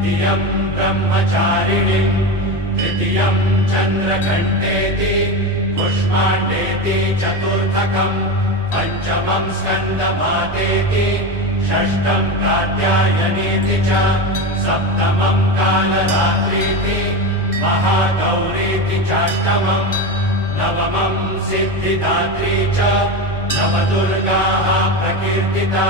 द्वितीयं ब्रह्मचारिणीं तृतीयं चन्द्रघण्टेति कुष्माण्डेति चतुर्थकं पञ्चमं स्कन्दमातेति षष्ठं कात्यायनीति च सप्तमं कालरात्रीति महागौरीति चाष्टमं नवमं सिद्धिदात्री च नवदुर्गाः प्रकीर्तिता।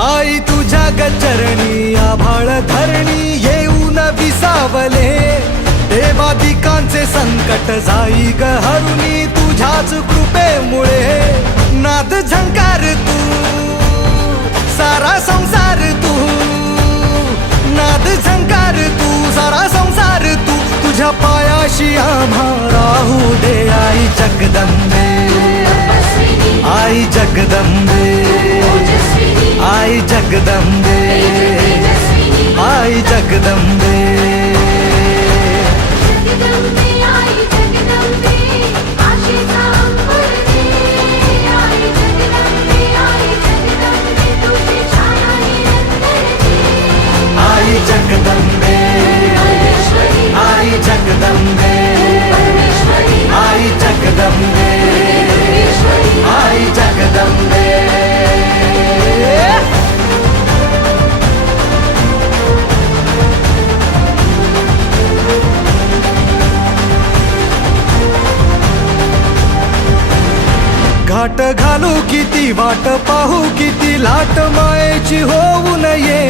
आई तुझ्या गचरणी आभाळ धरणी येऊन विसावले देवादिकांचे संकट जाई ग हरुणी तुझ्याच कृपेमुळे नाद झंकार तू सारा संसार तू नाद झंकार तू सारा संसार तू तुझ्या पायाशी आम्हा राहू दे आई जगदंबे आई जगदंबे आई जगदंबे आई जगदंबे जगदंबे आई जगदंबे आशेचा अंबर दे आई जगदंबे तुझी छाया निरंतर दे आई जगदंबे आई जगदंबे आई जगदंबे आई जगदंबे घाट घालू किती वाट पाहू किती लाट मायेची होऊ नये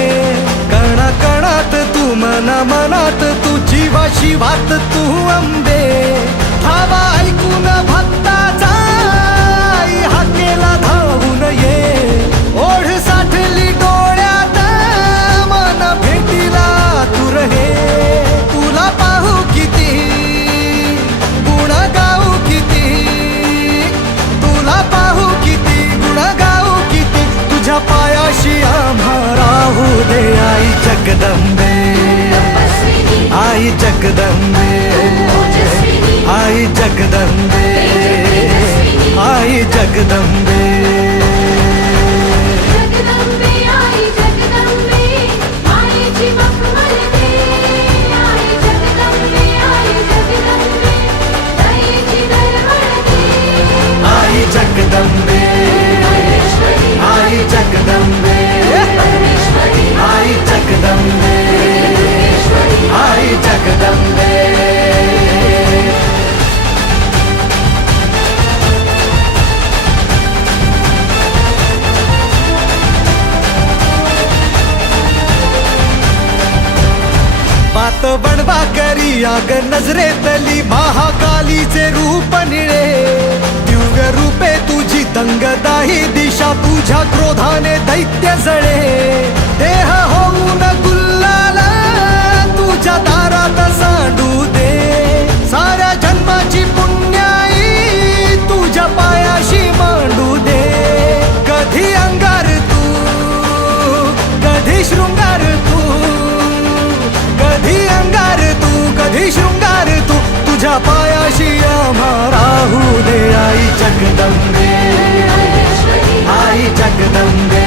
कणा कणात तू मना मनात तू जीवा शिवात तू अंबे धावा ऐकून भक्ताचा आई हाकेला धावून ये ओढ साठली डोळ्यात मन भेटीला तू रहे तुला पाहू किती गुण गाऊ किती तुला पाहू किती गुण गाऊ किती तुझ्या पायाशी आम्हा राहू दे आई जगदंबे आई जगदंबे आई जगदंबे आई जगदंबे जगदंबे आई जगदंबे मायेची मखमल दे आई जगदंबे दयेची दरवळ दे आई जगदंबे आई जगदंबे आई जगदंबे आई जगदंबे पात बनवा करी आग नजरेतली महाकालीचे रूप निळे दिव्य रूपे तुझी दंगदाही दिशा तुझ्या क्रोधाने दैत्य जळे देह होऊन गुल्लाला तुझ्या दारात सांडू दे साऱ्या जन्माची पुण्याई तुझ्या पायाशी मांडू दे कधी अंगार तू कधी शृंगार तू कधी अंगार तू कधी शृंगार तू तुझ्या पायाशी आम्हा राहू दे आई जगदंबे आई जगदंबे